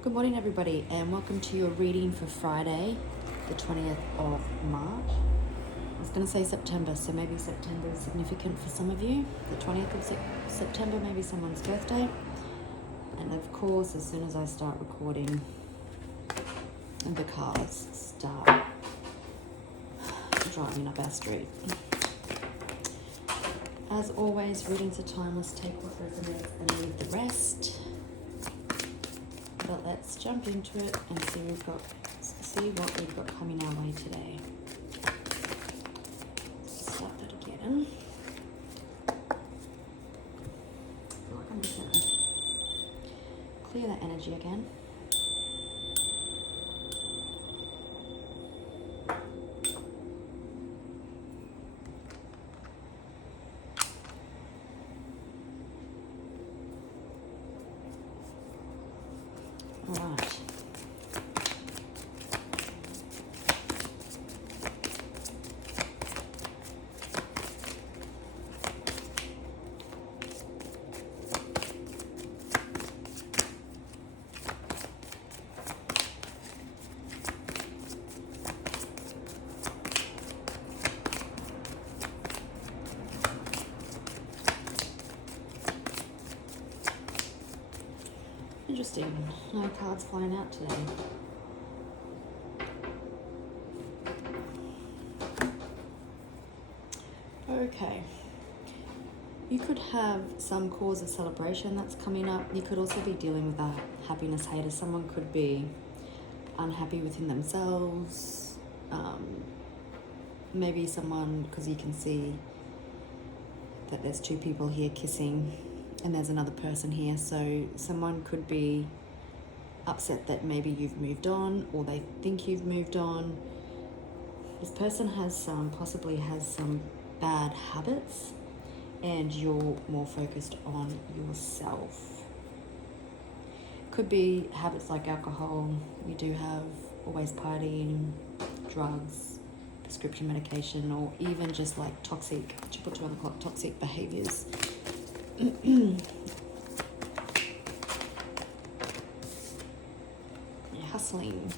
Good morning, everybody, and welcome to your reading for Friday, the 20th of March. I was going to say September, so maybe September is significant for some of you. The 20th of September, maybe someone's birthday. And of course, as soon as I start recording, the cars start driving up our street. As always, readings are timeless. Take what resonates and leave the rest. But let's jump into it and see what we've got coming our way today. Start that again. I feel like I'm just going to clear that energy again. All right. Interesting. No cards flying out today. Okay. You could have some cause of celebration that's coming up. You could also be dealing with a happiness hater. Someone could be unhappy within themselves. Maybe someone, because you can see that there's two people here kissing and there's another person here. So someone could be upset that maybe you've moved on or they think you've moved on. This person possibly has some bad habits and you're more focused on yourself. Could be habits like alcohol. You do have always partying, drugs, prescription medication, or even just like toxic behaviors. You're hustling.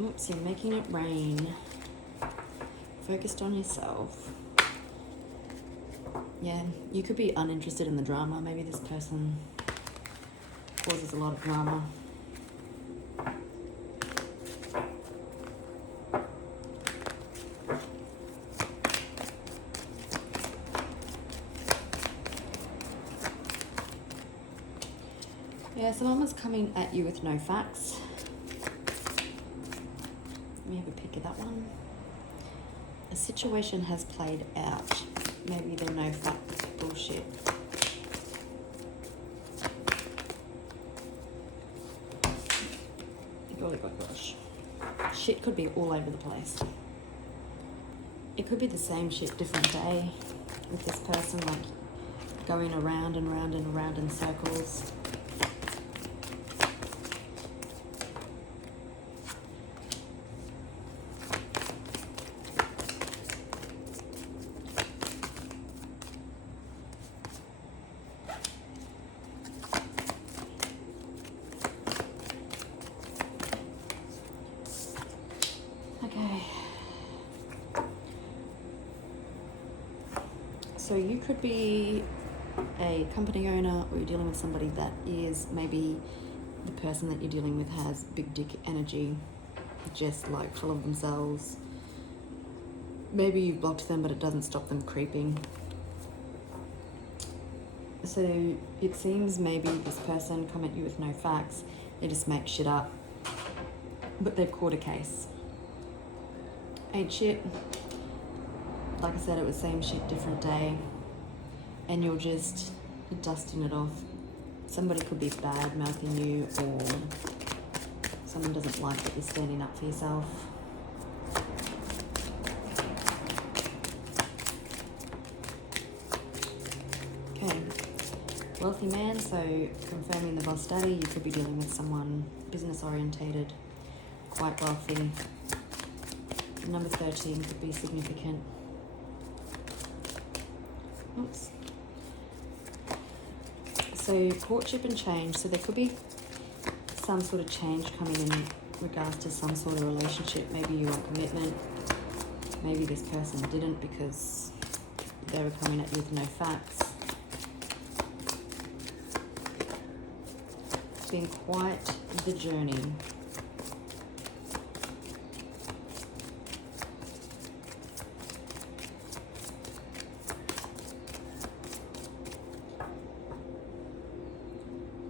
Oops, you're making it rain. Focused on yourself. Yeah, you could be uninterested in the drama. Maybe this person causes a lot of drama. Yeah, someone's coming at you with no facts. Let me have a pick of that one. A situation has played out. Maybe they're no fact bullshit. Golly gosh. Shit could be all over the place. It could be the same shit, different day with this person, like going around and round and around in circles. Okay. So you could be a company owner or you're dealing with somebody that is maybe the person that you're dealing with has big dick energy, just like full of themselves. Maybe you've blocked them, but it doesn't stop them creeping. So it seems maybe this person come at you with no facts. They just make shit up, but they've caught a case. Ain't shit. Like I said, it was same shit, different day. And you're just dusting it off. Somebody could be bad mouthing you, or someone doesn't like that you're standing up for yourself. Okay. Wealthy man, so confirming the boss daddy, you could be dealing with someone business orientated, quite wealthy. Number 13 could be significant. Oops. So courtship and change. So there could be some sort of change coming in regards to some sort of relationship. Maybe you want commitment. Maybe this person didn't because they were coming at you with no facts. It's been quite the journey.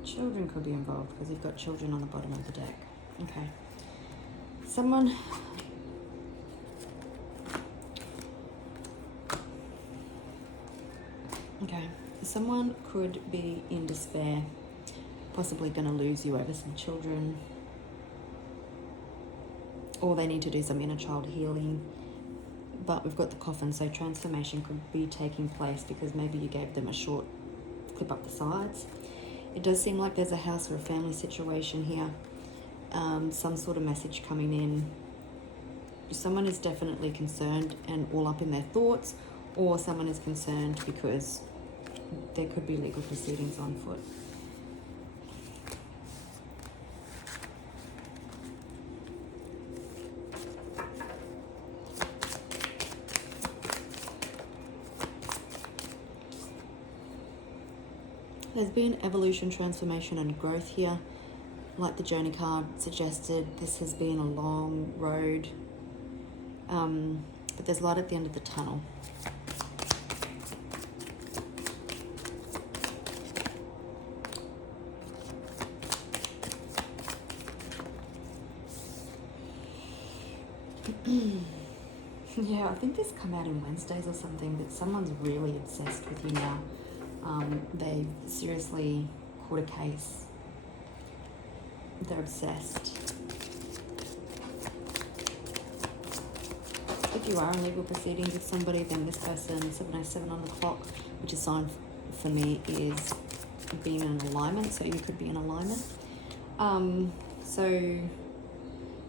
Children could be involved because you've got children on the bottom of the deck. Okay. Someone... Okay. Someone could be in despair, possibly going to lose you over some children. Or they need to do some inner child healing. But we've got the coffin, so transformation could be taking place because maybe you gave them a short clip up the sides. It does seem like there's a house or a family situation here. Some sort of message coming in. Someone is definitely concerned and all up in their thoughts, or someone is concerned because there could be legal proceedings on foot. There's been evolution, transformation, and growth here. Like the journey card suggested, this has been a long road. But there's light at the end of the tunnel. Yeah, I think this come out in Wednesdays or something, that someone's really obsessed with you now. They've seriously caught a case. They're obsessed. If you are in legal proceedings with somebody, then this person, 7:07 on the clock, which is sign for me, is being in alignment, so you could be in alignment. So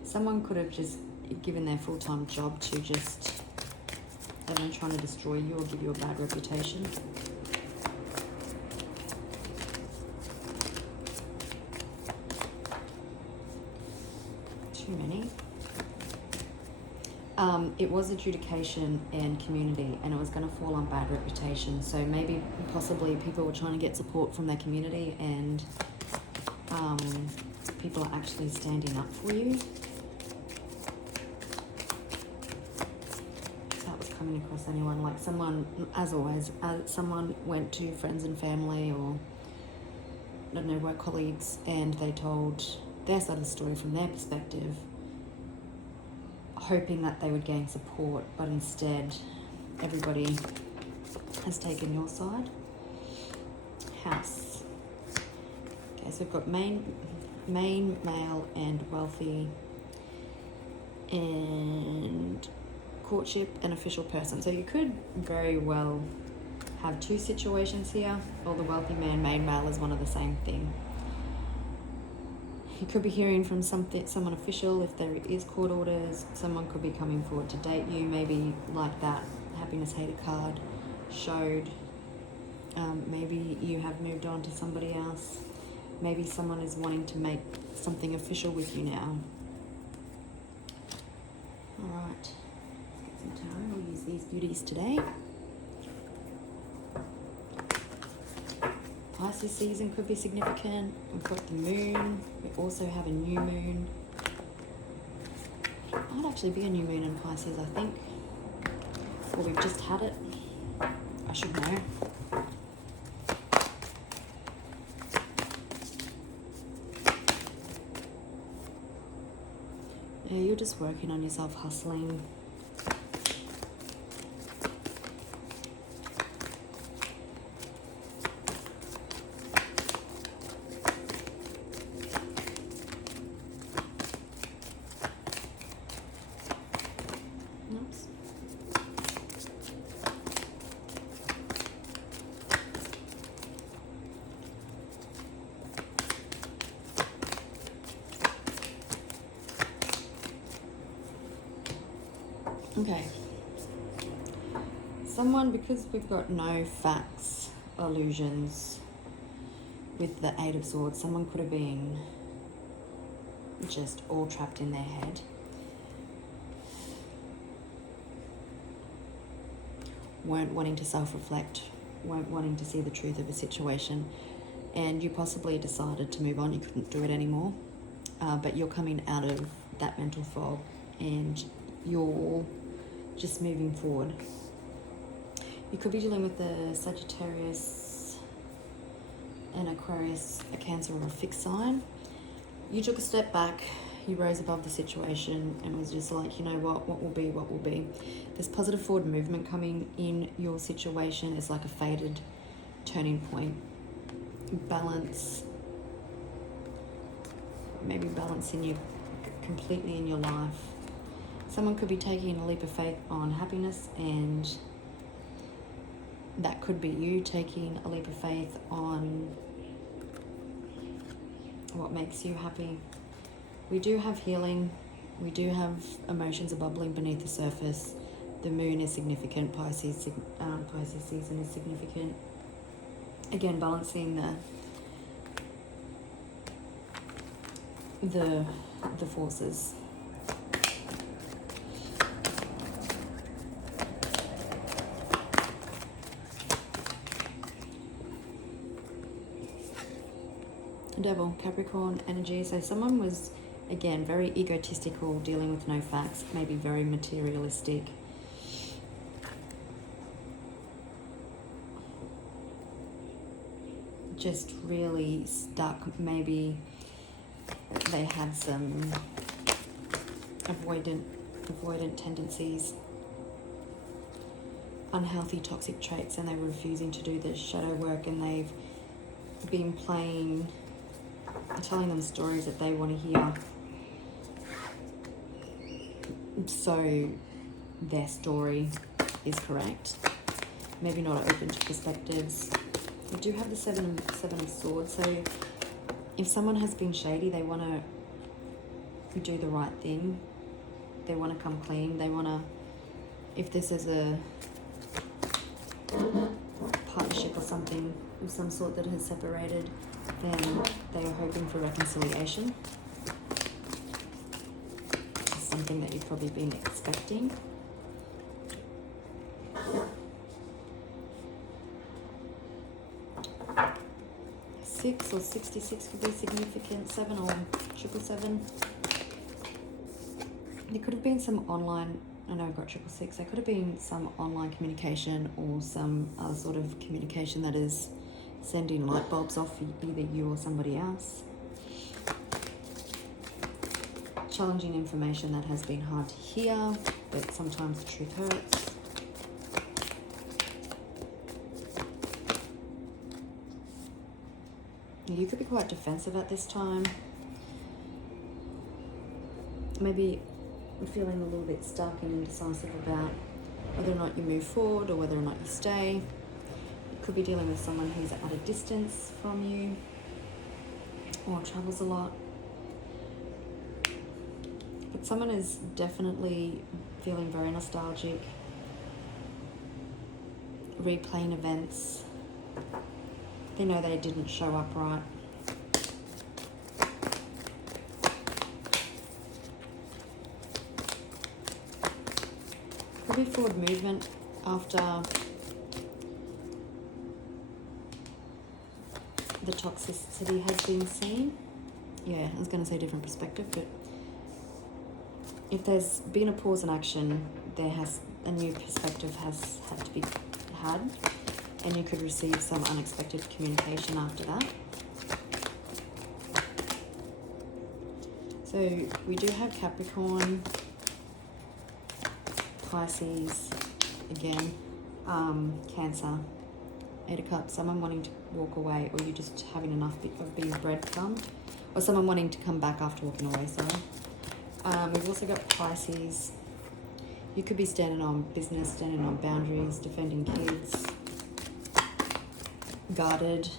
someone could have just given their full-time job to just, I don't know, trying to destroy you or give you a bad reputation. Too many. It was adjudication and community, and it was going to fall on bad reputation. So maybe, possibly, people were trying to get support from their community, and people are actually standing up for you. That was coming across anyone, like someone, as always, someone went to friends and family, or I don't know, work colleagues, and they told their side of the story from their perspective, hoping that they would gain support, but instead everybody has taken your side. House. Okay, so we've got main, male, and wealthy, and courtship and official person. So you could very well have two situations here, or the wealthy man, main male is one of the same thing. You could be hearing from someone official if there is court orders. Someone could be coming forward to date you, maybe like that happiness hater card showed. Maybe you have moved on to somebody else. Maybe someone is wanting to make something official with you now. All right, let's get some tarot. We'll use these beauties today. Pisces season could be significant. We've got the moon. We also have a new moon. It might actually be a new moon in Pisces, I think. Or we've just had it. I should know. Yeah, you're just working on yourself, hustling. Okay. Someone, because we've got no facts, illusions with the Eight of Swords, someone could have been just all trapped in their head. Weren't wanting to self-reflect, weren't wanting to see the truth of a situation, and you possibly decided to move on. You couldn't do it anymore, but you're coming out of that mental fog and you're just moving forward. You could be dealing with a Sagittarius, an Aquarius, a Cancer, or a fixed sign. You took a step back, you rose above the situation and was just like, you know what will be, what will be. There's positive forward movement coming in your situation. It's like a faded turning point. Balance, maybe balancing you completely in your life. Someone could be taking a leap of faith on happiness, and that could be you taking a leap of faith on what makes you happy. We do have healing. We do have emotions are bubbling beneath the surface. The moon is significant. Pisces season is significant. Again, balancing the forces. Devil, Capricorn energy. So someone was, again, very egotistical, dealing with no facts, maybe very materialistic. Just really stuck. Maybe they had some avoidant tendencies, unhealthy toxic traits, and they were refusing to do the shadow work, and they've been telling them stories that they want to hear, so their story is correct. Maybe not open to perspectives. We do have the seven of swords. So if someone has been shady, they want to do the right thing. They want to come clean. They want to, if this is a partnership or something of some sort that has separated, then they are hoping for reconciliation. It's something that you've probably been expecting. Six or 66 could be significant. 7 or 777. There could have been some online, I know I've got 666. There could have been some online communication or some other sort of communication that is sending light bulbs off for either you or somebody else. Challenging information that has been hard to hear, but sometimes the truth hurts. You could be quite defensive at this time. Maybe feeling a little bit stuck and indecisive about whether or not you move forward or whether or not you stay. You could be dealing with someone who's at a distance from you or travels a lot. But someone is definitely feeling very nostalgic, replaying events. They know they didn't show up right. Could be forward movement after the toxicity has been seen. Yeah, I was going to say different perspective, but if there's been a pause in action, there has a new perspective has had to be had, and you could receive some unexpected communication after that. So we do have Capricorn, Pisces, again, Cancer, 8 of Cups, someone wanting to walk away, or you just having enough of being breadcrumbed, or someone wanting to come back after walking away, sorry. We've also got Pisces. You could be standing on business, standing on boundaries, defending kids, guarded.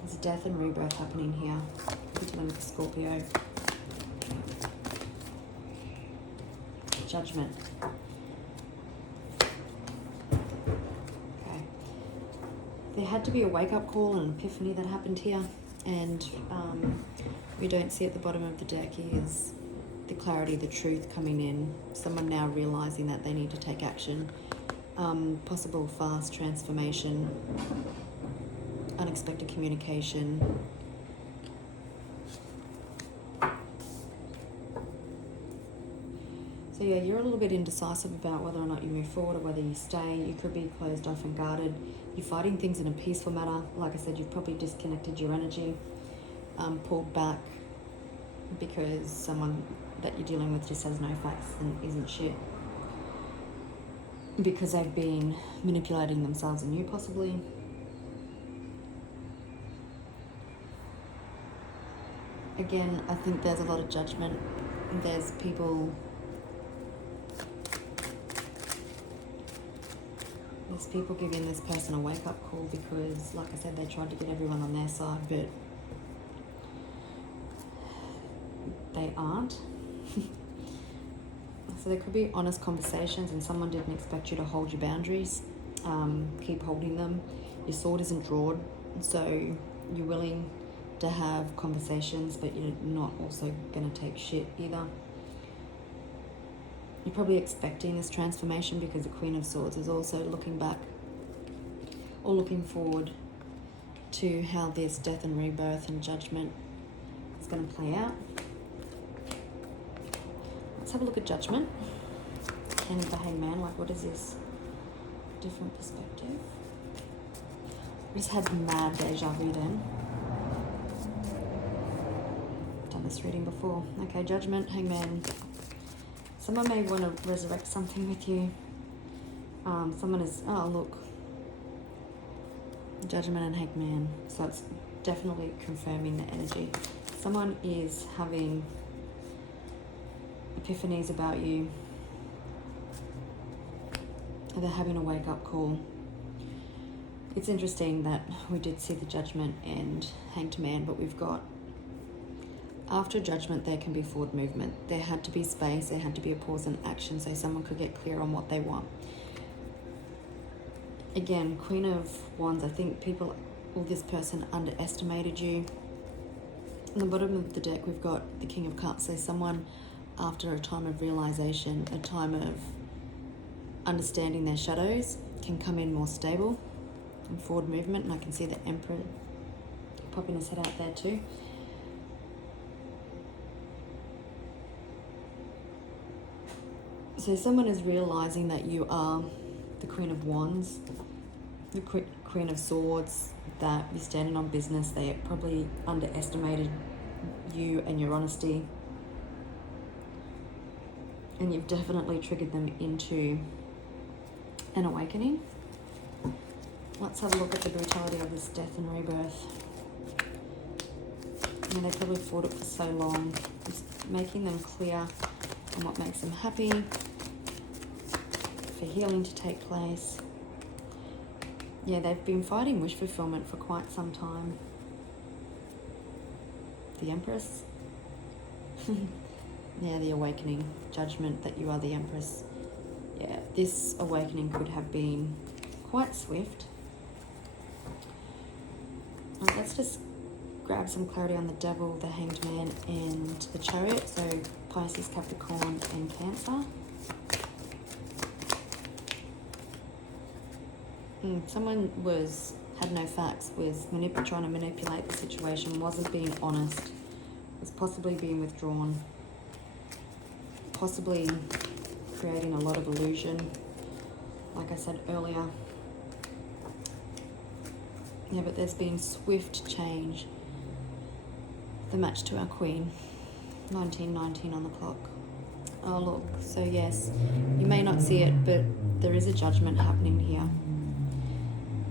There's death and rebirth happening here. We're dealing with Scorpio. Judgment. Okay. There had to be a wake-up call and an epiphany that happened here, and we don't see at the bottom of the deck is the clarity, the truth coming in, someone now realizing that they need to take action, possible fast transformation, unexpected communication. So yeah, you're a little bit indecisive about whether or not you move forward or whether you stay. You could be closed off and guarded. You're fighting things in a peaceful manner. Like I said, you've probably disconnected your energy, pulled back because someone that you're dealing with just has no facts and isn't shit. Because they've been manipulating themselves and you possibly. Again, I think there's a lot of judgment. There's people giving this person a wake-up call because, like I said, they tried to get everyone on their side, but they aren't. So there could be honest conversations and someone didn't expect you to hold your boundaries. Keep holding them. Your sword isn't drawn, so you're willing to have conversations, but you're not also going to take shit either. You're probably expecting this transformation because the Queen of Swords is also looking back or looking forward to how this death and rebirth and judgment is going to play out. Let's have a look at judgment. And the Hangman, like what is this? Different perspective. I just had mad deja vu then. Done this reading before. Okay, judgment, Hangman. Someone may want to resurrect something with you. Someone is, oh look, judgment and Hangman. So it's definitely confirming the energy. Someone is having epiphanies about you. They're having a wake-up call. It's interesting that we did see the judgment and Hanged Man, but we've got after judgment there can be forward movement. There had to be space, there had to be a pause in action so someone could get clear on what they want. Again, Queen of Wands, I think people or this person underestimated you. On the bottom of the deck we've got the King of Cups, so someone after a time of realization, a time of understanding their shadows, can come in more stable and forward movement, and I can see the Emperor popping his head out there too. So someone is realizing that you are the Queen of Wands, the Queen of Swords, that you're standing on business. They probably underestimated you and your honesty, and you've definitely triggered them into an awakening. Let's have a look at the brutality of this death and rebirth. I mean, they probably fought it for so long. Just making them clear on what makes them happy, for healing to take place. Yeah, they've been fighting wish fulfillment for quite some time. The Empress. Yeah, the awakening. Judgment that you are the Empress. Yeah, this awakening could have been quite swift. Let's just grab some clarity on the Devil, the Hanged Man, and the Chariot. So Pisces, Capricorn, and Cancer. Someone had no facts, was trying to manipulate the situation, wasn't being honest, was possibly being withdrawn, possibly creating a lot of illusion, like I said earlier. Yeah, but there's been swift change. The match to our Queen, 1919 on the clock. Oh look, so yes, you may not see it, but there is a judgment happening here.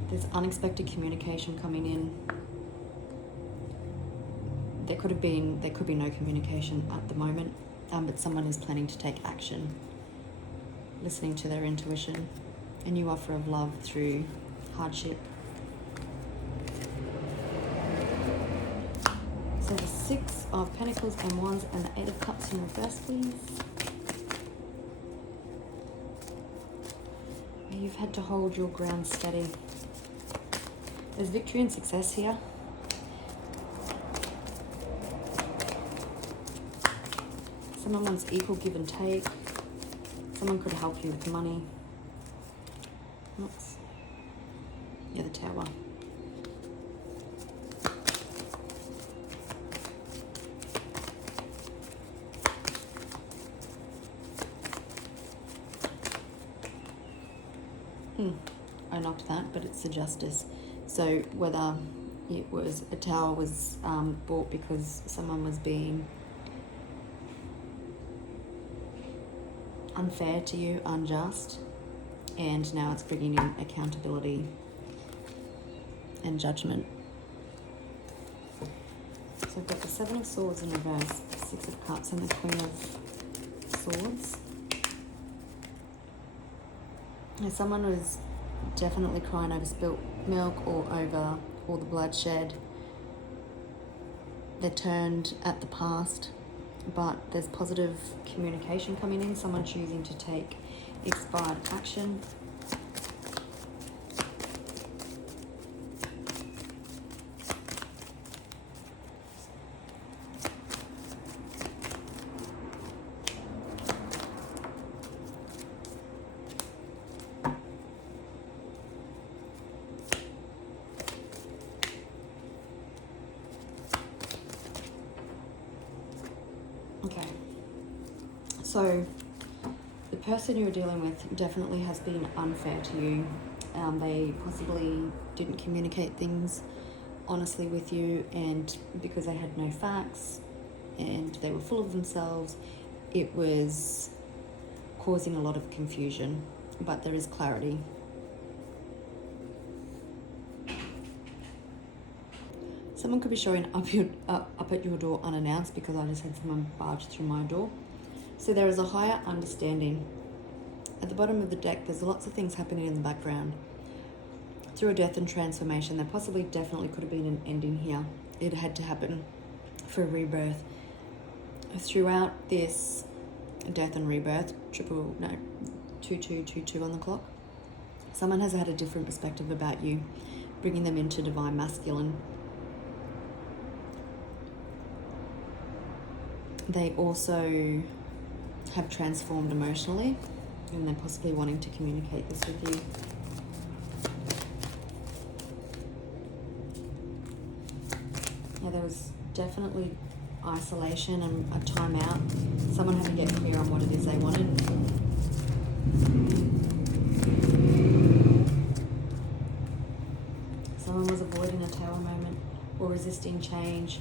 There's unexpected communication coming in. There could be no communication at the moment, but someone is planning to take action, listening to their intuition, a new offer of love through hardship. So the Six of Pentacles and Wands and the Eight of Cups in reverse, please. You've had to hold your ground steady. There's victory and success here. Someone wants equal give and take. Someone could help you with money. Oops. Yeah, the Tower. I knocked that, but it's the Justice. So whether it was a Tower was bought because someone was being unfair to you, unjust, and now it's bringing in accountability and judgment. So I've got the Seven of Swords in reverse, Six of Cups, and the Queen of Swords. Now, someone was definitely crying over spilt milk or over all the bloodshed. They're turned at the past, but there's positive communication coming in, someone choosing to take expired action. Okay, so the person you're dealing with definitely has been unfair to you. They possibly didn't communicate things honestly with you, and because they had no facts and they were full of themselves, it was causing a lot of confusion, but there is clarity. Someone could be showing up at your door unannounced, because I just had someone barge through my door. So there is a higher understanding. At the bottom of the deck, there's lots of things happening in the background. Through a death and transformation, there possibly definitely could have been an ending here. It had to happen for a rebirth. Throughout this death and rebirth, 2222 on the clock, someone has had a different perspective about you, bringing them into divine masculine. They also have transformed emotionally, and they're possibly wanting to communicate this with you. Yeah, there was definitely isolation and a time out. Someone had to get clear on what it is they wanted. Someone was avoiding a Tower moment or resisting change.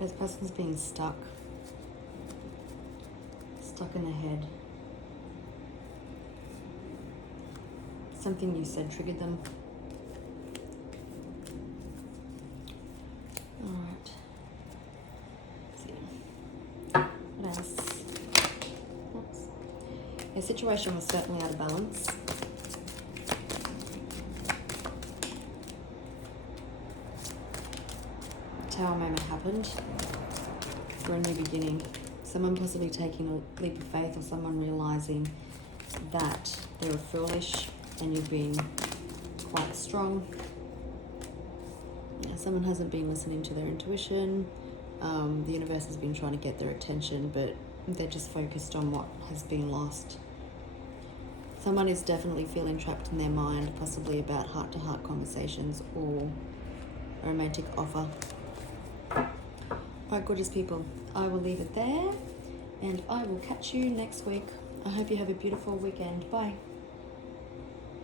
This person's being stuck in the head. Something you said triggered them. All right. Let's see. What else? Oops. Your situation was certainly out of balance. Tower moment happened. For a new beginning. Someone possibly taking a leap of faith, or someone realizing that they were foolish and you've been quite strong. Yeah, someone hasn't been listening to their intuition. The universe has been trying to get their attention, but they're just focused on what has been lost. Someone is definitely feeling trapped in their mind, possibly about heart-to-heart conversations or a romantic offer. Alright, gorgeous people, I will leave it there, and I will catch you next week. I hope you have a beautiful weekend. Bye.